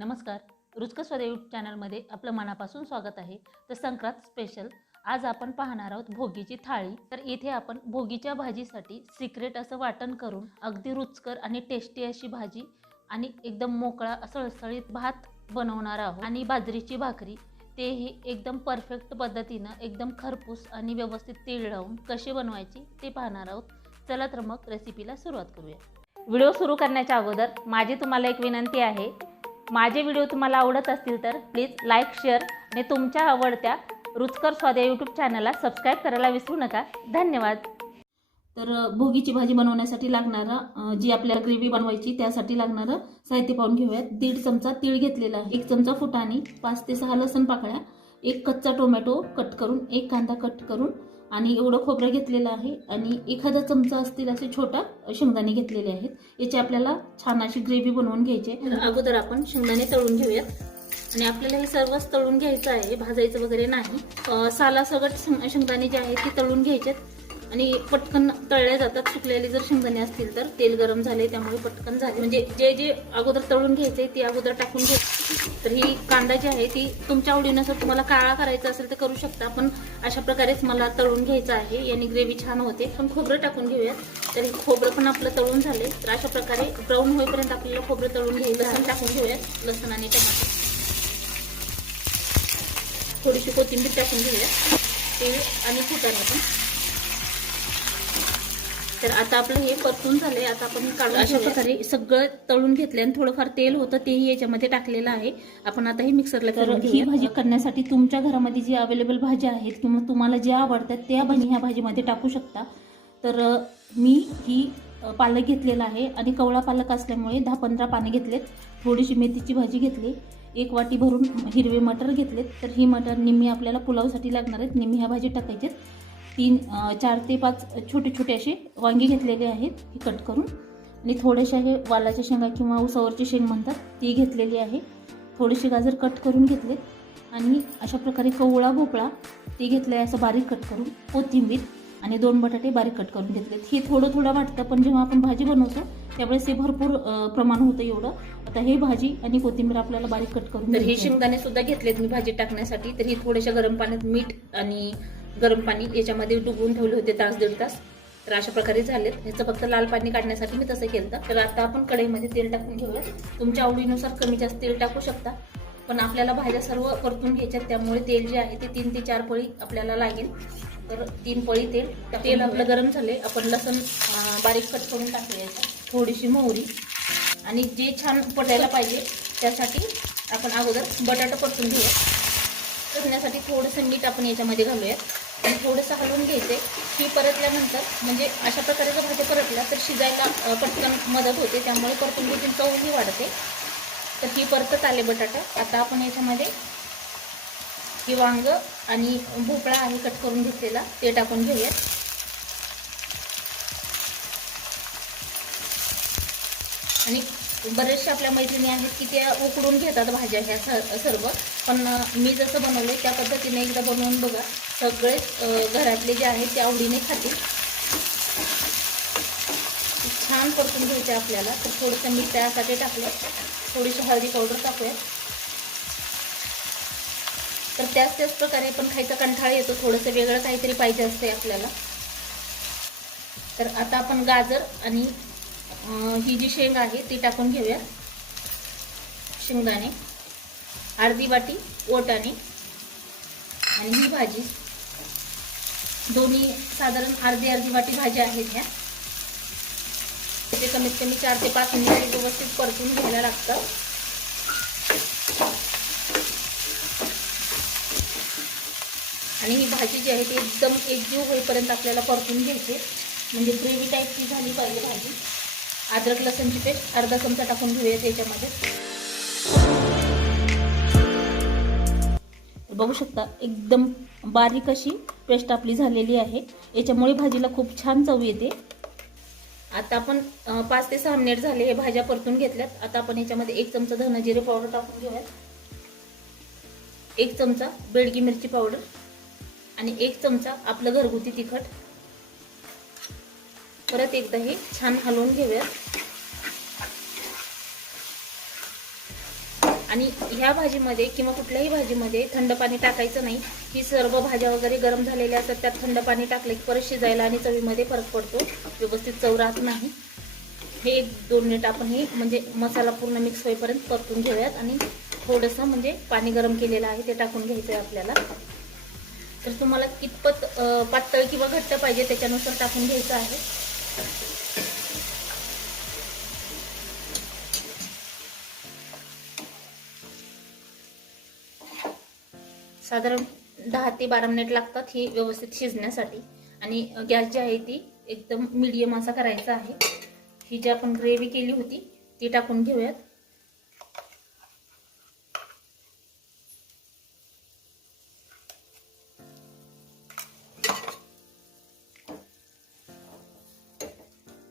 नमस्कार. रुचकर स्वाद यूट्यूब चॅनलमध्ये आपलं मनापासून स्वागत आहे. तर संक्रांत स्पेशल आज आपण पाहणार आहोत भोगीची थाळी. तर इथे आपण भोगीच्या भाजीसाठी सिक्रेट असं वाटण करून अगदी रुचकर आणि टेस्टी अशी भाजी आणि एकदम मोकळा सळसळीत भात बनवणार आहोत आणि बाजरीची भाकरी. तेही एकदम परफेक्ट पद्धतीनं एकदम खरपूस आणि व्यवस्थित तीळ लावून कशी बनवायची ते पाहणार आहोत. चला तर मग रेसिपीला सुरुवात करूया. व्हिडिओ सुरू करण्याच्या अगोदर माझी तुम्हाला एक विनंती आहे. माझे व्हिडिओ तुम्हाला आवडत असतील तर प्लीज लाईक शेअर आणि तुमच्या आवडत्या रुचकर स्वाद या यूट्यूब चॅनलला सबस्क्राईब करायला विसरू नका. धन्यवाद. तर भोगीची भाजी बनवण्यासाठी लागणारा जी आपल्याला ग्रेव्ही बनवायची त्यासाठी लागणारं साहित्य पाहून घेऊयात. दीड चमचा तीळ घेतलेला आहे. एक चमचा फुटाणी पाच ते सहा लसण पाकळ्या एक कच्चा टोमॅटो कट करून एक कांदा कट करून आणि एवढं खोबरं घेतलेलं आहे आणि एखादा चमचा असतील असे छोटा शेंगदाणे घेतलेले आहेत. याची आपल्याला छान अशी ग्रेव्ही बनवून घ्यायची आहे. अगोदर आपण शेंगदाणे तळून घेऊयात. आणि आपल्याला हे सर्वच तळून घ्यायचं आहे भाजायचं वगैरे नाही. सालासकट शेंगदाणे जे आहे ते तळून घ्यायचे आणि पटकन तळल्या जातात. सुकलेले जर शेंगदाणे असतील तर तेल गरम झाले त्यामुळे पटकन झाले. म्हणजे जे जे अगोदर तळून घ्यायचे ते अगोदर टाकून घ्यायचे तर ही कांदा जी आहे ती तुमच्या आवडीनुसार तुम्हाला काळा करायचा असेल तर करू शकता. पण अशा प्रकारेच मला तळून घ्यायचं आहे. याने ग्रेव्ही छान होते. पण खोबरं टाकून घेऊयात. तर हे खोबरं पण आपलं तळून झाले तर अशा प्रकारे ब्राऊन होईपर्यंत आपल्याला खोबरं तळून घ्यायचं लसण टाकून घेऊयात. लसण आणि टमाटर. थोडीशी कोथिंबीर टाकून घेऊयात. तेल आणि फुटाणे पण. तर आता आपलं हे परतून झालंय. आता आपण काढून अशा प्रकारे सगळं तळून घेतले आणि थोडंफार तेल होतं तेही याच्यामध्ये टाकलेलं आहे. आपण आता हे मिक्सरला तर ही भाजी करण्यासाठी तुमच्या घरामध्ये जी अवेलेबल भाज्या आहेत किंवा तुम्हाला ज्या आवडतात त्या भाजी ह्या भाजीमध्ये टाकू शकता. तर मी ही पालक घेतलेला आहे आणि कवळा पालक असल्यामुळे दहा पंधरा पाने घेतलेत. थोडीशी मेथीची भाजी घेतली. एक वाटी भरून हिरवे मटर घेतलेत. तर ही मटर निम्मी आपल्याला पुलावसाठी लागणार आहेत. निम्मी ह्या भाजीत टाकायचे तीन चार ते पाच छोटे छोटे असे वांगे घेतलेले आहेत हे कट करून. आणि थोडेसे हे वालाच्या शेंगा किंवा उसावरची शेंग म्हणतात ती घेतलेली आहे. थोडेसे गाजर कट करून घेतलेत आणि अशा प्रकारे कवळा भोपळा ते घेतलं आहे असं बारीक कट करून. कोथिंबीर आणि दोन बटाटे बारीक कट करून घेतलेत. हे थोडं थोडं वाटतं पण जेव्हा आपण भाजी बनवतो त्यावेळेस हे भरपूर प्रमाण होतं एवढं. आता हे भाजी आणि कोथिंबीर आपल्याला बारीक कट करून तर हे. शेंगदाणे सुद्धा घेतलेत मी भाजी टाकण्यासाठी. तर हे थोड्याशा गरम पाण्यात मीठ आणि गरम पाणी याच्यामध्ये डुबवून ठेवले होते तास दीड तास. तर अशा प्रकारे झालेत. ह्याचं फक्त लाल पाणी काढण्यासाठी मी तसं केलं तर आता आपण कढईमध्ये तेल टाकून घेऊया तुमच्या आवडीनुसार कमी जास्त तेल टाकू शकता. पण आपल्याला भाज्या सर्व परतून घ्यायच्यात. त्यामुळे तेल जे आहे ते तीन ते चार पळी आपल्याला लागेल. तर तीन पळी तेल. तेल आपलं गरम झाले आपण लसण बारीक कट करून टाकूया थोडीशी मोहरी. आणि जे छान पटायला पाहिजे त्यासाठी आपण अगोदर बटाटा परतून घेऊया करण्यासाठी थोडंसं मीठ आपण याच्यामध्ये घालूयात. आणि थोडंसं हलवून घ्यायचे ही परतल्यानंतर म्हणजे अशा प्रकारे जर भाज्या परतल्या तर शिजायला पटकन मदत होते. त्यामुळे परतून चवही वाढते. तर ही परतत आले बटाटा. आता आपण याच्यामध्ये ही वांग आणि भोपळा आहे कट करून घेतलेला ते टाकून घेऊयात. आणि बऱ्याचशा आपल्या मैत्रिणी आहेत की त्या उकडून घेतात भाज्या ह्या सर्व. पण मी जसं बनवलं त्या पद्धतीने एकदा बनवून बघा. सगळेच घरातले जे आहेत ते आवडीने खातील. छान परतून घ्यायचे आहे आपल्याला. तर थोडंसं मीठ त्यासाठी टाकलं थोडीशी हळदी पावडर टाकूया. तर त्याच त्याच प्रकारे पण खायचा कंठाळा येतो. थोडंसं वेगळं काहीतरी पाहिजे असते आपल्याला. तर आता आपण गाजर आणि ही जी शेंग आहे ती टाकून घेऊया. शेंगदाणे. अर्धी वाटी ओटाणे आणि ही भाजी. दोन्ही साधारण अर्धी अर्धी वाटी भाज्या आहेत ह्या. ते कमीत कमी चार ते पाच मिनिट व्यवस्थित परतून घ्यायला लागतं. आणि ही भाजी जी आहे ती एकदम एकजीव होईपर्यंत आपल्याला परतून घ्यायची. म्हणजे ग्रेव्ही टाईपची झाली पाहिजे भाजी. अद्रक लसणची पेस्ट अर्धा चमचा टाकून घेऊया त्याच्यामध्ये बघू शकता एकदम बारीक अशी पेस्ट आपली झालेली आहे. याच्यामुळे भाजीला खूप छान चव येते. आता आपण पाच ते सहा मिनिट झाले हे भाज्या परतून घेतल्यात. आता आपण याच्यामध्ये एक चमचा धनजिरे पावडर टाकून घेऊयात. एक चमचा बेडगी मिरची पावडर आणि एक चमचा आपलं घरगुती तिखट. परत एकदा हे छान हलवून घेऊयात. आणि ह्या भाजीमध्ये किंवा कुठल्याही भाजीमध्ये थंड पाणी टाकायचं नाही. ही सर्व भाज्या वगैरे गरम झालेल्या असतात त्यात थंड पाणी टाकले की परत शिजायला आणि चवीमध्ये फरक पडतो. व्यवस्थित चव राहत नाही. हे एक दोन मिनिट आपण हे म्हणजे मसाला पूर्ण मिक्स होईपर्यंत परतून घेऊयात आणि थोडंसं म्हणजे पाणी गरम केलेलं आहे ते टाकून घ्यायचं आहे आपल्याला. तर तुम्हाला कितपत पातळ किंवा घट्ट पाहिजे त्याच्यानुसार टाकून घ्यायचं आहे. साधारण दहा ते बारा मिनिट लागतात ही व्यवस्थित शिजण्यासाठी. आणि गॅस जी आहे ती एकदम मिडियम असा करायचा आहे. ही जी आपण ग्रेव्ही केली होती ती टाकून घेऊयात.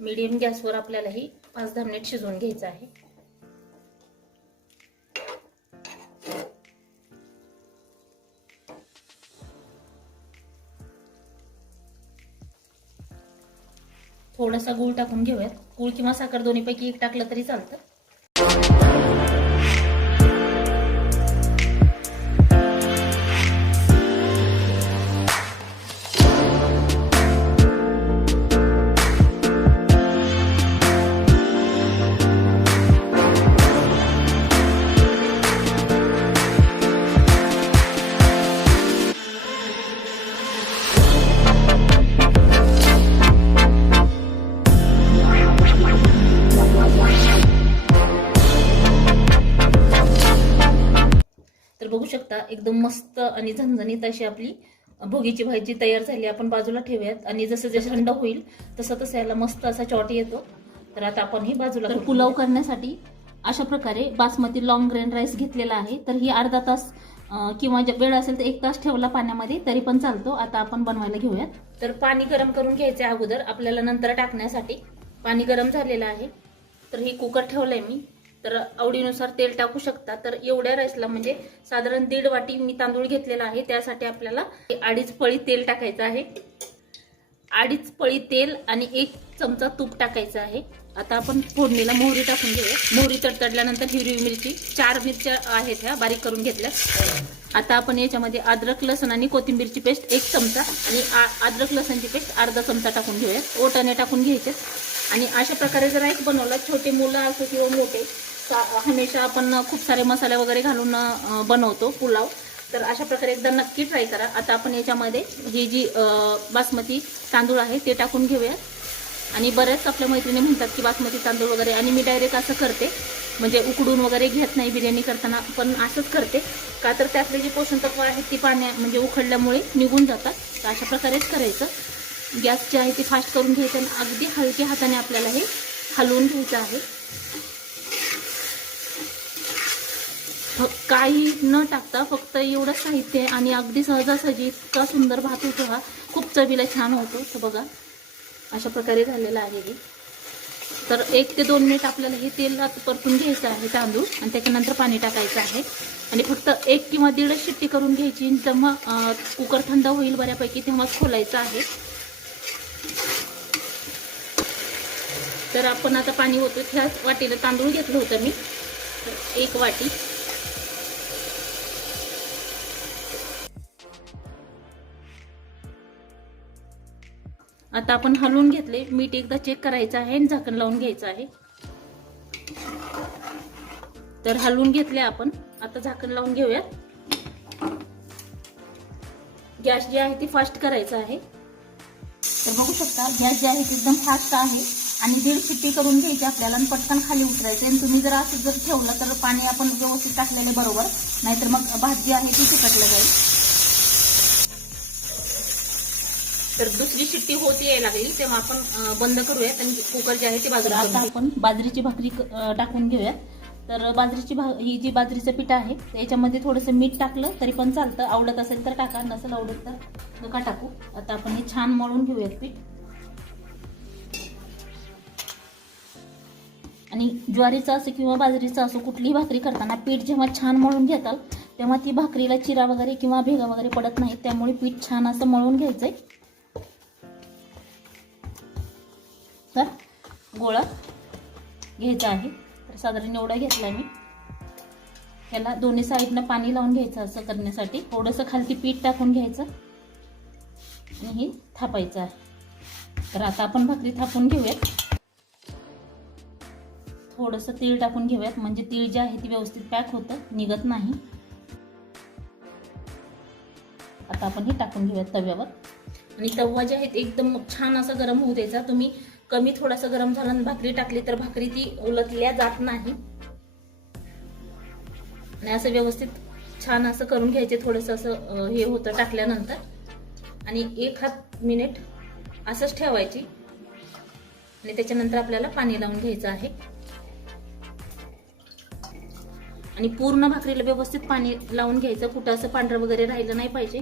मीडियम गॅसवर आपल्याला ही पाच दहा मिनिट शिजवून घ्यायचं आहे. थोडासा गूळ टाकून घेऊयात. गूळ किंवा साखर दोन्हीपैकी एक टाकलं तरी चालतं. एकदम मस्त आणि झणझणीत अशी आपली भोगीची भाजी तयार झाली. आपण बाजूला ठेवूयात. आणि जसं जसं थंड होईल तसं तसं याला मस्त असा चॉट येतो. तर आता आपण ही बाजूला तर पुलाव. करण्यासाठी अशा प्रकारे बासमती लॉंग ग्रेन राईस घेतलेला आहे. तर ही अर्धा तास किंवा वेळ असेल तर एक तास ठेवला पाण्यामध्ये तरी पण चालतो. आता आपण बनवायला घेऊयात. तर पाणी गरम करून घ्यायचे अगोदर. आपल्याला नंतर टाकण्यासाठी पाणी गरम झालेलं आहे. तर ही कुकर ठेवलंय मी. तर आवडीनुसार तेल टाकू शकता. तर एवढ्या राईसला म्हणजे साधारण दीड वाटी मी तांदूळ घेतलेला आहे. त्यासाठी आपल्याला अडीच पळी तेल टाकायचं आहे. अडीच पळी तेल आणि एक चमचा तूप टाकायचं आहे. आता आपण फोडणीला मोहरी टाकून घेऊया मोहरी तडतडल्यानंतर हिरवी मिरची चार मिरच्या आहेत ह्या बारीक करून घेतल्या. आता आपण याच्यामध्ये अद्रक लसण आणि कोथिंबीरची पेस्ट एक चमचा आणि आ- अद्रक लसणची पेस्ट अर्धा चमचा टाकून घेऊया ओटाने टाकून घ्यायचे. आणि अशा प्रकारे जर राईस बनवला छोटे मुलं असो किंवा मोठे हमेशा आपण खूप सारे मसाले वगैरे घालून बनवतो पुलाव. तर अशा प्रकारे एकदा नक्की ट्राय करा. आता आपण याच्यामध्ये ही जी बासमती तांदूळ आहे ते टाकून घेऊया. आणि बऱ्याच आपल्या मैत्रिणी म्हणतात की बासमती तांदूळ वगैरे आणि मी डायरेक्ट असं करते. म्हणजे उकडून वगैरे घेत नाही बिर्याणी करताना पण असंच करते. का तर त्यातले जे पोषण तत्व आहेत ती पाण्या म्हणजे उखडल्यामुळे निघून जातात. तर अशा प्रकारेच करायचं. गॅस जे आहे ते फास्ट करून घ्यायचं आणि अगदी हलक्या हाताने आपल्याला हे हलवून घ्यायचं आहे. काही न टाकता फक्त एवढं साहित्य आहे आणि अगदी सहजासहजी इतका सुंदर भात होतो हा खूप चवीला छान होतो. तर बघा अशा प्रकारे झालेला आहे हे. तर एक ते दोन मिनिट आपल्याला हे तेलात परतून घ्यायचं आहे तांदूळ आणि त्याच्यानंतर पाणी टाकायचं आहे. आणि फक्त एक किंवा दीडच शिट्टी करून घ्यायची. जेव्हा कुकर थंड होईल बऱ्यापैकी तेव्हाच खोलायचं आहे. तर आपण आता पाणी होतो ह्याच वाटीला तांदूळ घेतलं होतं मी. तर एक वाटी. आता आपण हलवून घेतले. मीठ एकदा चेक करायचं आहे आणि झाकण लावून घ्यायचं आहे. तर हलवून घेतले आपण. आता झाकण लावून घेऊया गॅस जी आहे ती फास्ट करायचं आहे. तर बघू शकता गॅस जे आहे ते एकदम फास्ट आहे आणि दीड शिट्टी करून घ्यायची आपल्याला आणि पटकन खाली उतरायचं आणि तुम्ही जर असं जर ठेवलं तर पाणी आपण व्यवस्थित टाकलेले बरोबर. नाहीतर मग भात जी आहे ती चिकटलं जाईल. तर दुसरी शिट्टी होत यायला लागली तेव्हा आपण बंद करूयात आणि कुकर जे आहे ते बाजूला आता. आपण बाजरीची भाकरी टाकून घेऊया. तर बाजरीची भा ही जी बाजरीचं पीठ आहे त्याच्यामध्ये थोडंसं मीठ टाकलं तरी पण चालतं. आवडत असेल तर टाका नसेल आवडत तर नका टाकू. आता आपण हे छान मळून घेऊयात पीठ. आणि ज्वारीचं असो किंवा बाजरीचं असो कुठलीही भाकरी करताना पीठ जेव्हा छान मळून घेताल तेव्हा ती भाकरीला चिरा वगैरे किंवा भेगा वगैरे पडत नाहीत त्यामुळे पीठ छान असं मळून घ्यायचंय. तर गोळा घ्यायचा आहे. तर साधारण एवढा घेतला मी. त्याला दोन्ही साईडनं पाणी लावून घ्यायचं असं करण्यासाठी. थोडंसं खालती पीठ टाकून घ्यायचं. आणि हे थापायचं आहे. तर आता आपण भाकरी थापून घेऊयात. थोडंसं तीळ टाकून घेऊयात. म्हणजे तीळ जे आहे ती व्यवस्थित पॅक होतं. निघत नाही. आता आपण हे टाकून घेऊयात तव्यावर. आणि तवा जे आहेत एकदम छान असा गरम होऊ द्यायचा. तुम्ही कमी थोडासा गरम झाला भाकरी टाकली तर भाकरी ती उलटल्या जात नाही. आणि असं व्यवस्थित छान असं करून घ्यायचे थोडंसं असं हे होतं टाकल्यानंतर. आणि एक हात मिनिट असंच ठेवायची. आणि त्याच्यानंतर आपल्याला पाणी लावून घ्यायचं आहे. आणि पूर्ण भाकरीला व्यवस्थित पाणी लावून घ्यायचं. कुठं असं पांढरं वगैरे राहिलं नाही पाहिजे.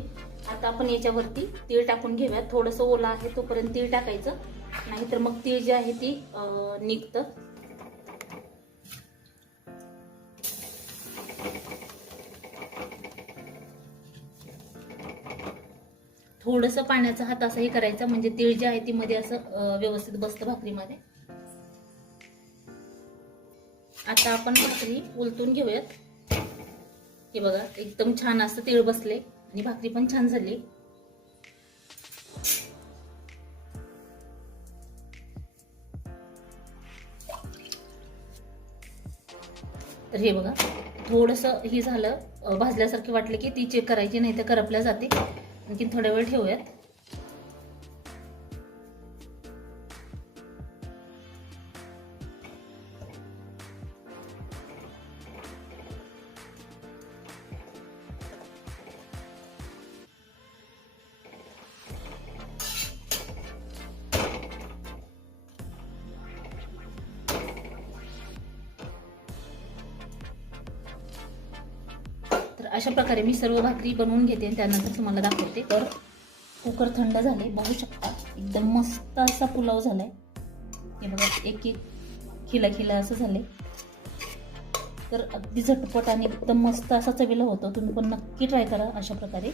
आता आपण याच्यावरती तीळ टाकून घेऊयात. थोडंसं ओला आहे तोपर्यंत तीळ टाकायचं. नाहीतर मग तीळ जे आहे ती निघतं. थोडंसं पाण्याचा हात असाही करायचा. म्हणजे तीळ जे आहे ती मध्ये असं व्यवस्थित बसतं भाकरीमध्ये. आता आपण भाकरी उलटून घेऊयात. हे बघा एकदम छान असं तीळ बसले आणि भाकरी पण छान झाली. तर हे बघा थोडंसं ही झालं भाजल्यासारखे वाटले की ती चेक करायची नाही तर करपल्या जाते. आणखी थोड्या वेळ ठेवूयात. अशा प्रकारे मी सर्व भाकरी बनवून घेते आणि त्यानंतर तुम्हाला दाखवते. तर कुकर थंड झाले बघू शकता. एकदम मस्त असा पुलाव झालाय. हे बघा एक एक खिला खिला असं झाले. तर अगदी झटपट आणि एकदम मस्त असा चवीला होतो. तुम्ही पण नक्की ट्राय करा अशा प्रकारे.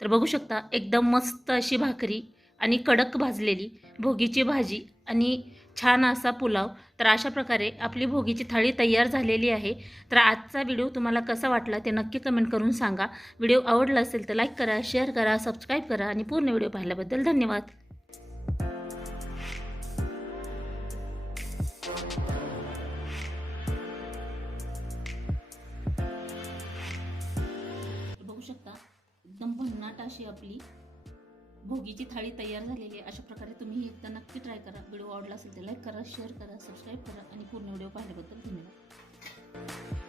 तर बघू शकता एकदम मस्त अशी भाकरी आणि कडक भाजलेली भोगीची भाजी आणि छान असा पुलाव. तर अशा प्रकारे आपली भोगीची थाळी तयार झालेली आहे. तर आजचा व्हिडिओ तुम्हाला कसा वाटला ते नक्की कमेंट करून सांगा. व्हिडिओ आवडला असेल तर लाईक करा शेअर करा सबस्क्राईब करा आणि पूर्ण व्हिडिओ पाहिल्याबद्दल धन्यवाद. बघू शकता एकदम भन्नाट अशी आपली भोगीची थाळी तयार झालेली आहे. अशा प्रकारे तुम्ही एकदा नक्की ट्राय करा. व्हिडिओ आवडला असेल तर लाईक करा शेअर करा सबस्क्राईब करा आणि पूर्ण व्हिडिओ पाहिल्याबद्दल धन्यवाद.